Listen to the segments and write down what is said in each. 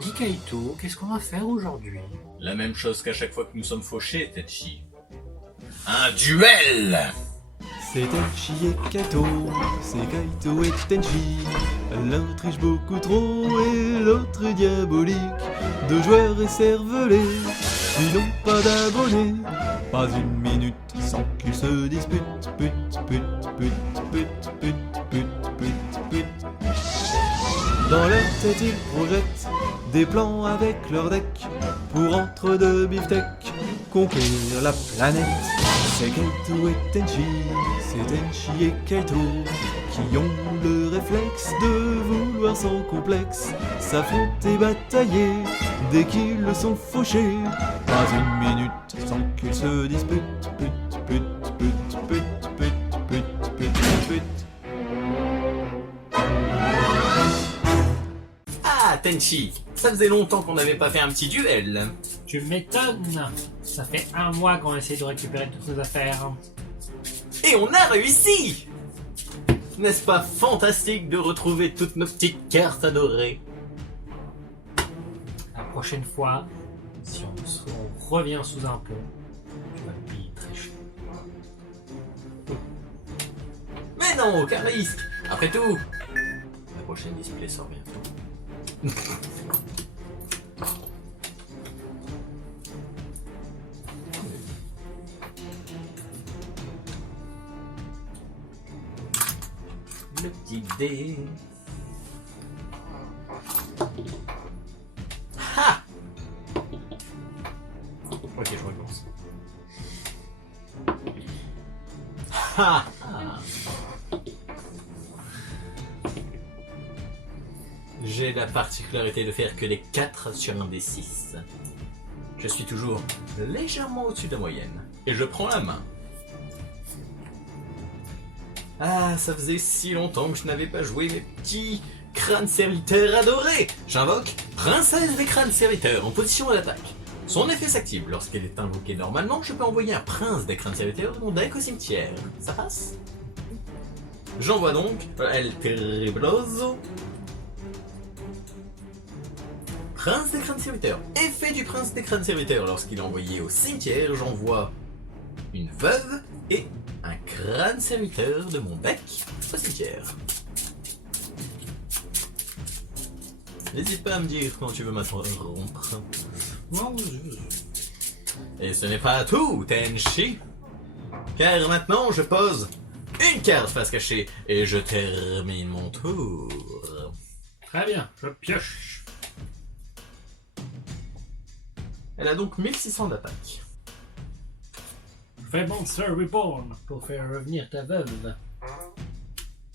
Dis Kaito, qu'est-ce qu'on va faire aujourd'hui? La même chose qu'à chaque fois que nous sommes fauchés, Tenchi. Un duel! C'est Tenchi et Kaito, c'est Kaito et Tenchi. L'un triche beaucoup trop et l'autre est diabolique. Deux joueurs écervelés, ils n'ont pas d'abonnés. Pas une minute sans qu'ils se disputent. Put, put, put, put, put, put, put, put. Dans leur tête ils projettent des plans avec leur deck pour entre deux beefsteaks conquérir la planète. C'est Kaito et Tenchi, c'est Tenchi et Kaito qui ont le réflexe de vouloir sans complexe s'affronter, batailler dès qu'ils le sont fauchés. Pas une minute sans qu'ils se disputent. Put, put, put, put, put, put, put, put. Ah, Tenchi, ça faisait longtemps qu'on n'avait pas fait un petit duel. Tu m'étonnes. Ça fait un mois qu'on essaie de récupérer toutes nos affaires. Et on a réussi! N'est-ce pas fantastique de retrouver toutes nos petites cartes adorées? La prochaine fois, si on revient sous un pont, tu vas le payer très cher. Mais non, aucun risque! Après tout, la prochaine display sort bientôt. Le petit dé. Ha! Ok, je recommence. Ha! J'ai la particularité de faire que les 4 sur un des 6. Je suis toujours légèrement au-dessus de la moyenne. Et je prends la main. Ah, ça faisait si longtemps que je n'avais pas joué mes petits crânes serviteurs adorés. J'invoque Princesse des crânes serviteurs en position d'attaque. Son effet s'active. Lorsqu'elle est invoquée normalement, je peux envoyer un prince des crânes serviteurs de mon deck au cimetière. Ça passe? J'envoie donc El Terribloso. Prince des crânes serviteurs. Effet du prince des crânes serviteurs. Lorsqu'il est envoyé au cimetière, j'envoie une veuve et un crâne serviteur de mon deck au cimetière. N'hésite pas à me dire quand tu veux m'interrompre. Et ce n'est pas tout, Tenchi. Car maintenant, je pose une carte face cachée et je termine mon tour. Très bien, je pioche. Elle a donc 1600 d'attaque. Fais Monster Reborn pour faire revenir ta veuve.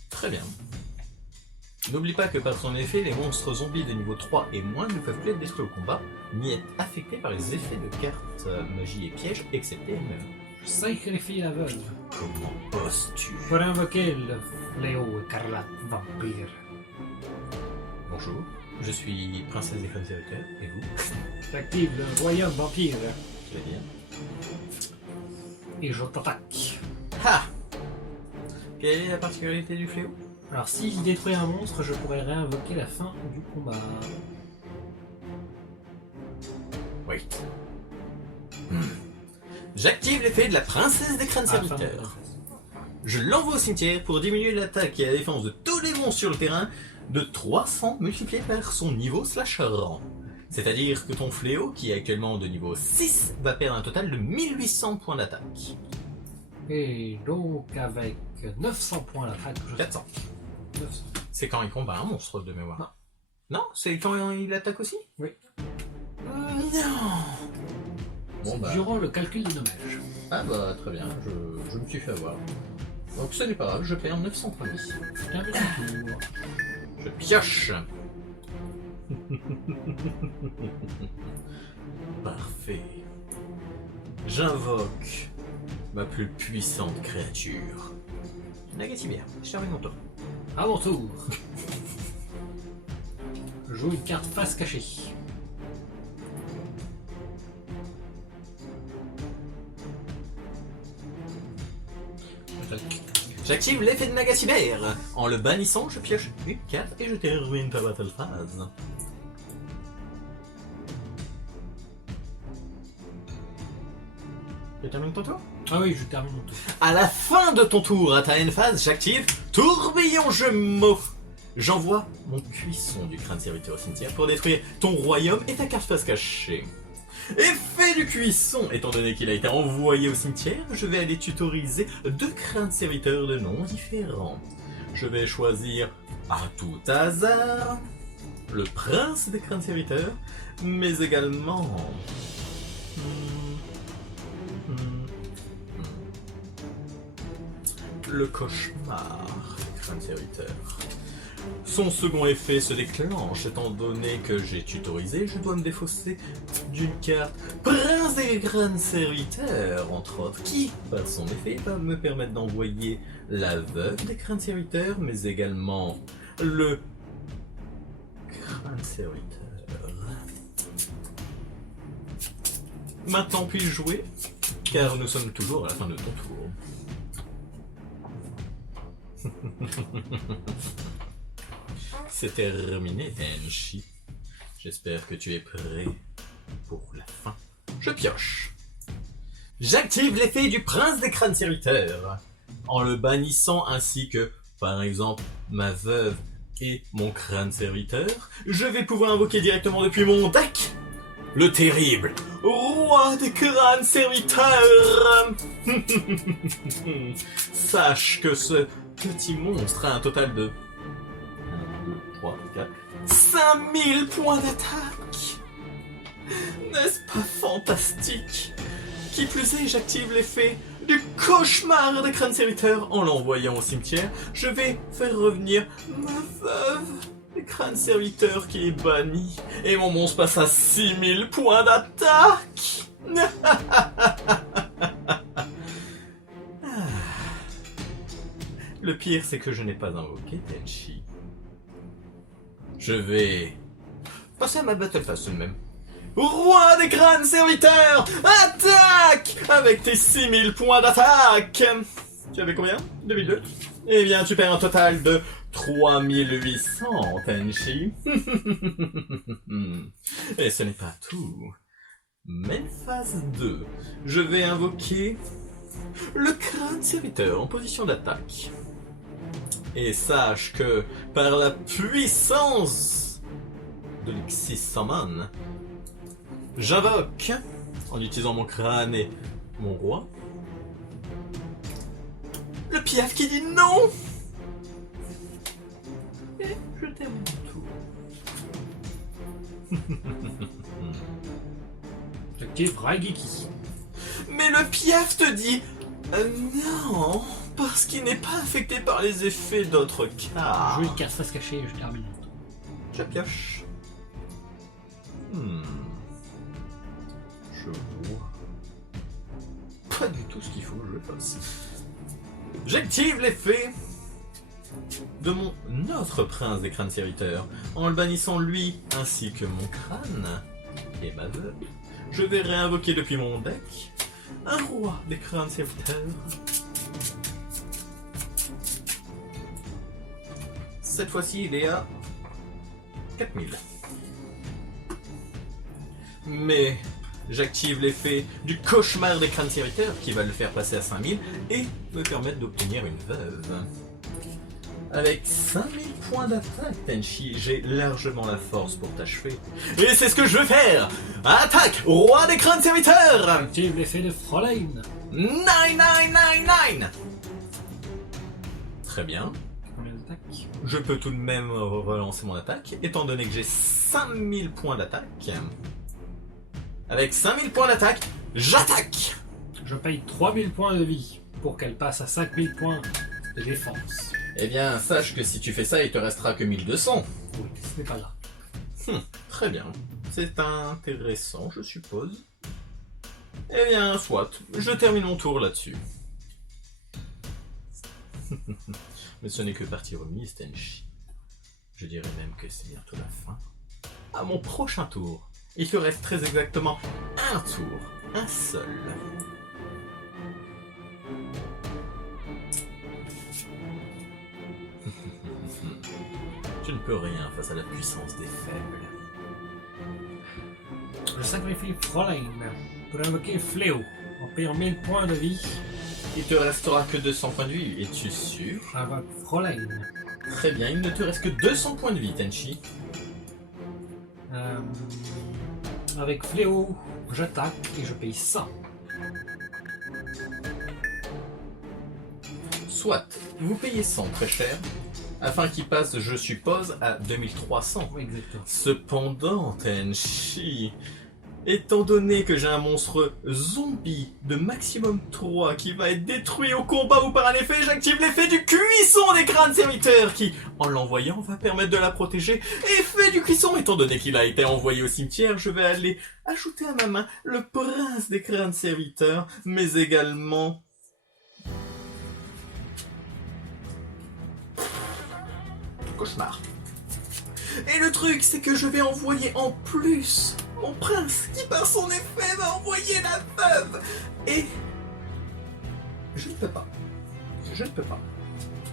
Très bien. N'oublie pas que par son effet, les monstres zombies de niveau 3 et moins ne peuvent plus être détruits au combat, ni être affectés par les effets de cartes magie et pièges, excepté elle-même. Je sacrifie la veuve Comment oses-tu? pour invoquer le fléau écarlate vampire. Bonjour, je suis princesse des crânes serviteurs, et vous? J'active le royaume vampire Très bien. et je t'attaque. Ha! Quelle est la particularité du fléau? Alors si je détruis un monstre, je pourrais réinvoquer la fin du combat. Wait. J'active l'effet de la princesse des crânes Ah, fin serviteurs. Je l'envoie au cimetière pour diminuer l'attaque et la défense de tous les monstres sur le terrain de 300 multiplié par son niveau / rang. C'est-à-dire que ton fléau, qui est actuellement de niveau 6, va perdre un total de 1800 points d'attaque. Et donc avec 900 points d'attaque, je 400. 900. C'est quand il combat un monstre de mémoire. Non, c'est quand il attaque aussi? Oui. Non. Bon bah. Durant le calcul des dommages. Ah bah très bien, je me suis fait avoir. Donc ce n'est pas grave, je perds 900 points de vie. Un petit tour. Je pioche. Parfait. J'invoque ma plus puissante créature. Nagatibia, je termine mon tour. À mon tour. Je joue une carte face cachée. J'active l'effet de Nagasiber. En le bannissant, je pioche une carte et je termine ta battle phase. Tu termines ton tour? Ah oui, je termine mon tour. À la fin de ton tour, à ta end phase, j'active Tourbillon Jumeau. J'envoie mon cuisson du crâne serviteur au cimetière pour détruire ton royaume et ta carte face cachée. Effet du cuisson. Étant donné qu'il a été envoyé au cimetière, je vais aller tutoriser 2 crânes serviteurs de noms différents. Je vais choisir à tout hasard le prince des crânes serviteurs, mais également le cauchemar des crânes serviteurs. Son second effet se déclenche, étant donné que j'ai tutorisé, je dois me défausser d'une carte Prince des crânes serviteurs, entre autres, qui, par son effet, va me permettre d'envoyer la veuve des crânes serviteurs, mais également le crâne serviteur. Maintenant puis-je jouer, car nous sommes toujours à la fin de ton tour. C'est terminé, Tenchi. J'espère que tu es prêt pour la fin. Je pioche. J'active l'effet du prince des crânes serviteurs en le bannissant ainsi que, par exemple, ma veuve et mon crâne serviteur. Je vais pouvoir invoquer directement depuis mon deck le terrible roi des crânes serviteurs. Sache que ce petit monstre a un total de 3, 4, 5000 points d'attaque. N'est-ce pas fantastique? Qui plus est, j'active l'effet du cauchemar des crânes serviteurs en l'envoyant au cimetière. Je vais faire revenir ma veuve des crânes serviteurs qui est bannie. Et mon monstre passe à 6000 points d'attaque. Le pire, c'est que je n'ai pas invoqué Tenchi. Je vais passer à ma battle phase tout de même. Roi des crânes serviteurs, attaque avec tes 6000 points d'attaque. Tu avais combien? 2002. Eh bien, tu perds un total de 3800, Tenchi. Et ce n'est pas tout. Même phase 2, je vais invoquer le crâne serviteur en position d'attaque. Et sache que, par la puissance de l'Ixis Summon, j'invoque, en utilisant mon crâne et mon roi, le piaf qui dit non. Et je termine mon tour. J'active Raigeki. Mais le piaf te dit non, parce qu'il n'est pas affecté par les effets d'autres cartes. Je joue une carte face cachée et je termine mon tour. Je pioche. Je vois pas du tout ce qu'il faut que je fasse. J'active l'effet de mon autre prince des crânes serviteurs en le bannissant lui ainsi que mon crâne et ma veuve. Je vais réinvoquer depuis mon deck un roi des crânes serviteurs. Cette fois-ci, il est à 4000. Mais j'active l'effet du cauchemar des crânes serviteurs qui va le faire passer à 5000 et me permettre d'obtenir une veuve. Avec 5000 points d'attaque, Tenchi, j'ai largement la force pour t'achever. Et c'est ce que je veux faire! Attaque, roi des crânes serviteurs! J'active l'effet de Fräulein. 9999! Très bien. Combien d'attaques? Je peux tout de même relancer mon attaque, étant donné que j'ai 5000 points d'attaque. Avec 5000 points d'attaque, j'attaque! Je paye 3000 points de vie pour qu'elle passe à 5000 points de défense. Eh bien, sache que si tu fais ça, il te restera que 1200. Oui, ce n'est pas grave. Très bien. C'est intéressant, je suppose. Eh bien, soit. Je termine mon tour là-dessus. Mais ce n'est que partie remise, Tenchi. Je dirais même que c'est bientôt la fin. À mon prochain tour, il te reste très exactement un tour. Un seul. Tu ne peux rien face à la puissance des faibles. Je sacrifie Fräulein pour invoquer Fléau On perd 1000 points de vie. Il te restera que 200 points de vie, es-tu sûr? Avec Fräulein. Très bien, il ne te reste que 200 points de vie, Tenchi. Avec Fléau, j'attaque et je paye 100. Soit, vous payez 100 très cher, afin qu'il passe, je suppose, à 2300. Oui, exactement. Cependant, Tenchi, étant donné que j'ai un monstre zombie de maximum 3 qui va être détruit au combat ou par un effet, j'active l'effet du cuisson des crânes serviteurs qui, en l'envoyant, va permettre de la protéger. Effet du cuisson, étant donné qu'il a été envoyé au cimetière, je vais aller ajouter à ma main le prince des crânes serviteurs, mais également... Cauchemar. Et le truc, c'est que je vais envoyer en plus mon prince qui, par son effet, va envoyer la veuve. Et je ne peux pas. Je ne peux pas.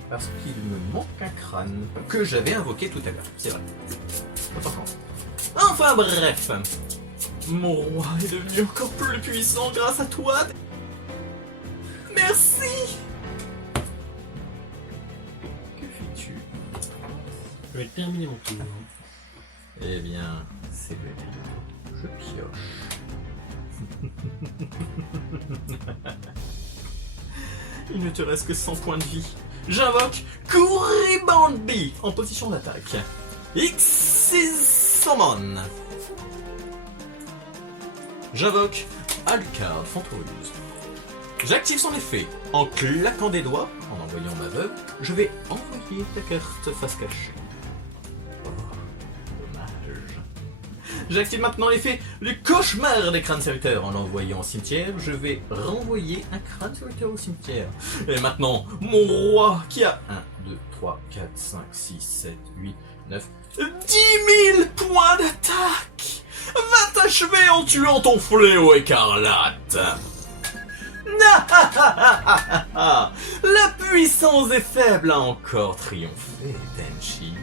Parce qu'il me manque un crâne que j'avais invoqué tout à l'heure. C'est vrai. Enfin bref. Mon roi est devenu encore plus puissant grâce à toi. Merci. Que fais-tu? Je vais terminer mon tour. Eh bien, c'est vrai. Je pioche. Il ne te reste que 100 points de vie. J'invoque Kuribandi en position d'attaque. Xyzomon. J'invoque Alucard Fantouse. J'active son effet. En claquant des doigts, en envoyant ma veuve, je vais envoyer ta carte face cachée. J'active maintenant l'effet du cauchemar des crânes serviteurs. En l'envoyant au cimetière, je vais renvoyer un crâne serviteur au cimetière. Et maintenant, mon roi qui a 1, 2, 3, 4, 5, 6, 7, 8, 9, 10 000 points d'attaque va t'achever en tuant ton fléau écarlate. La puissance des faibles a encore triomphé, Tenchi.